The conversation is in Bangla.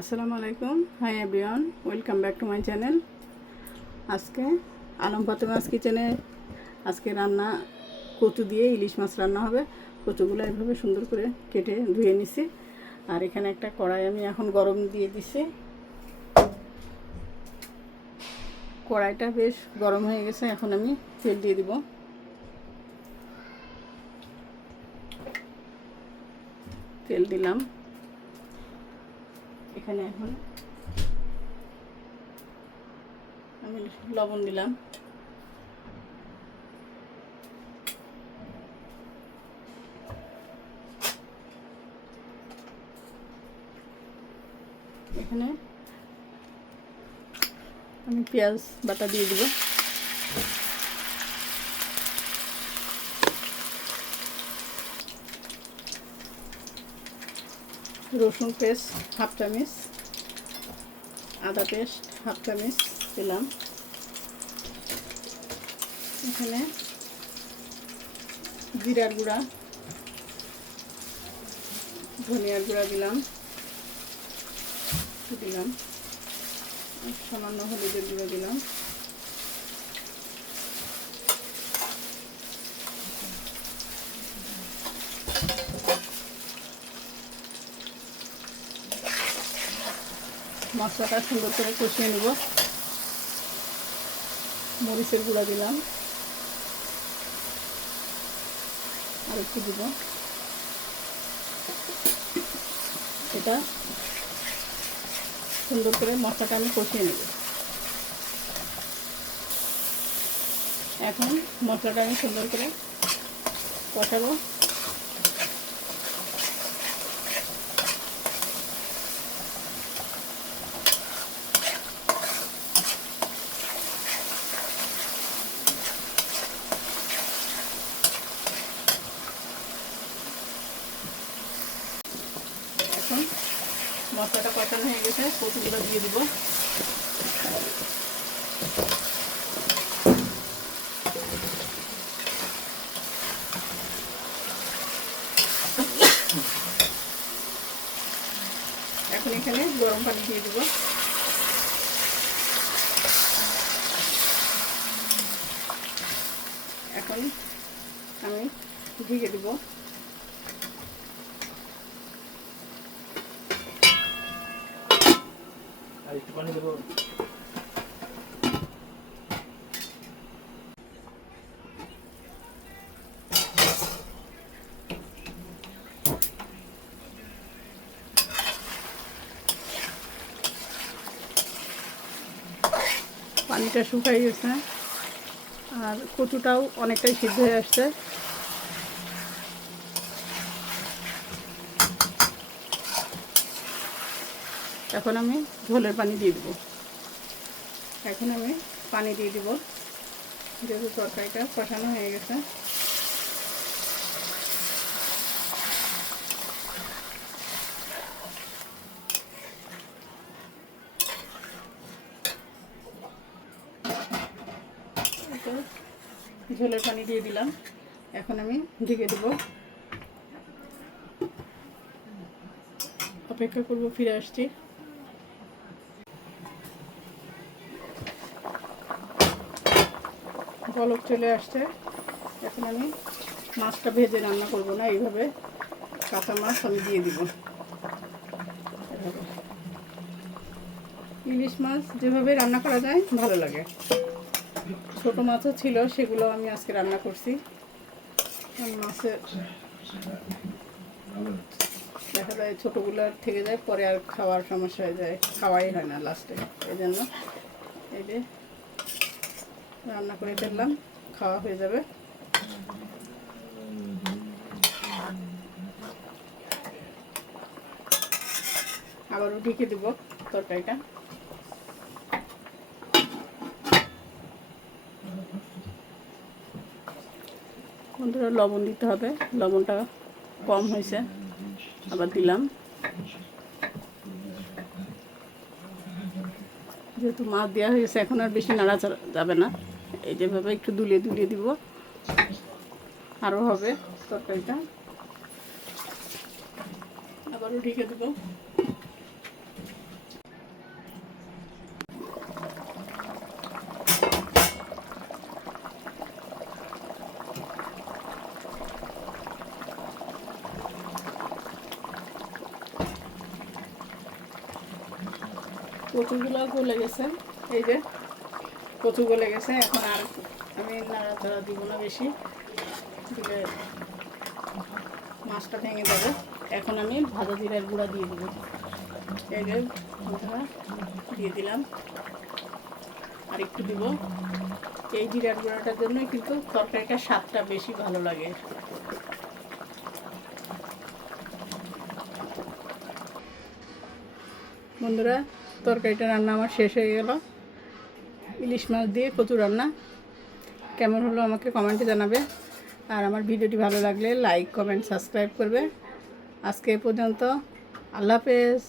আসসালামু আলাইকুম। Hi everyone, welcome back to my channel. আজকে আলম ফাতেমাস কিচেনে আজকে রান্না কচু দিয়ে ইলিশ মাছ রান্না হবে। কচুগুলো এভাবে সুন্দর করে কেটে ধুয়ে নিছি। আর এখানে একটা কড়াই আমি এখন গরম দিয়ে দিছি। কড়াইটা বেশ গরম হয়ে গেছে, এখন আমি তেল দিয়ে দিব। তেল দিলাম, এখানে এখন আমি লবণ দিলাম, এখানে আমি পেঁয়াজ বাটা দিয়ে দিব। রসুন পেস্ট হাফ চামচ, আদা পেস্ট হাফ চামচ দিলাম। এখানে জিরার গুঁড়া, ধনিয়ার গুঁড়া দিলাম, সামান্য হলুদের গুঁড়ো দিলাম। মশলাটা সুন্দর করে কষিয়ে নেব। মরিচের গুঁড়া দিলাম, আর একটু দিব। এটা সুন্দর করে মশলাটা আমি কষিয়ে নেব। এখন মশলাটা আমি সুন্দর করে কষাবো। এখন মশলাটা কষানো হয়ে গেছে, কচুগুলো দিয়ে দিব। এখন এখানে গরম পানি দিয়ে দিব। এখন আমি ঢেকে দিব। পানিটা শুকাই গেছে আর কচুটাও অনেকটাই সিদ্ধ হয়ে আসছে। এখন আমি ঝোলের পানি দিয়ে দেবো। যেহেতু তরকারিটা কষানো হয়ে গেছে। ঝোলের পানি দিয়ে দিলাম, এখন আমি ঢেকে দেবো। অপেক্ষা করব, ফিরে আসছি। বলক চলে আসছে। এখন আমি মাছটা ভেজে রান্না করব না, এইভাবে কাঁচা মাছ আমি দিয়ে দিব। ইলিশ মাছ যেভাবে রান্না করা যায় ভালো লাগে। ছোট মাছও ছিল, সেগুলো আমি আজকে রান্না করছি। মাছের দেখা যায় ছোটোগুলো থেকে যায়, পরে আর খাওয়ার সমস্যা হয়ে যায়, খাওয়াই হয় না লাস্টে। এই জন্য এই যে রান্না করে ফেললাম, খাওয়া হয়ে যাবে। আবারও ঢেকে দেব তরকারিটা। বন্ধুরা, লবণ দিতে হবে, লবণটা কম হয়েছে, আবার দিলাম। যেহেতু মাছ দেওয়া হয়েছে, এখন আর বেশি নাড়া যাবে না। এই যেভাবে একটু দুলিয়ে দুলিয়ে দিব, আরও হবে তরকারিটা। আবারও ঢেকে দেব। কচুগুলো গলে গেছে, এই যে কচু গলে গেছে। এখন আর আমি নাড়াচাড়া দিব না বেশি, দিলে মাছটা ভেঙে যাবে। এখন আমি ভাজা জিরার গুঁড়া দিয়ে দেবো। এই যে বন্ধুরা দিয়ে দিলাম, আর একটু দিব। এই জিরার গুঁড়াটার জন্যই কিন্তু তরকারিটার স্বাদটা বেশি ভালো লাগে। বন্ধুরা, তরকারিটা রান্না আমার শেষ হয়ে গেল। ইলিশ মাছ দিয়ে কচু রান্না কেমন হলো আমাকে কমেন্টে জানাবে। আর আমার ভিডিওটি ভালো লাগলে লাইক, কমেন্ট, সাবস্ক্রাইব করবে। আজকে এ পর্যন্ত, আল্লাহ হাফেজ।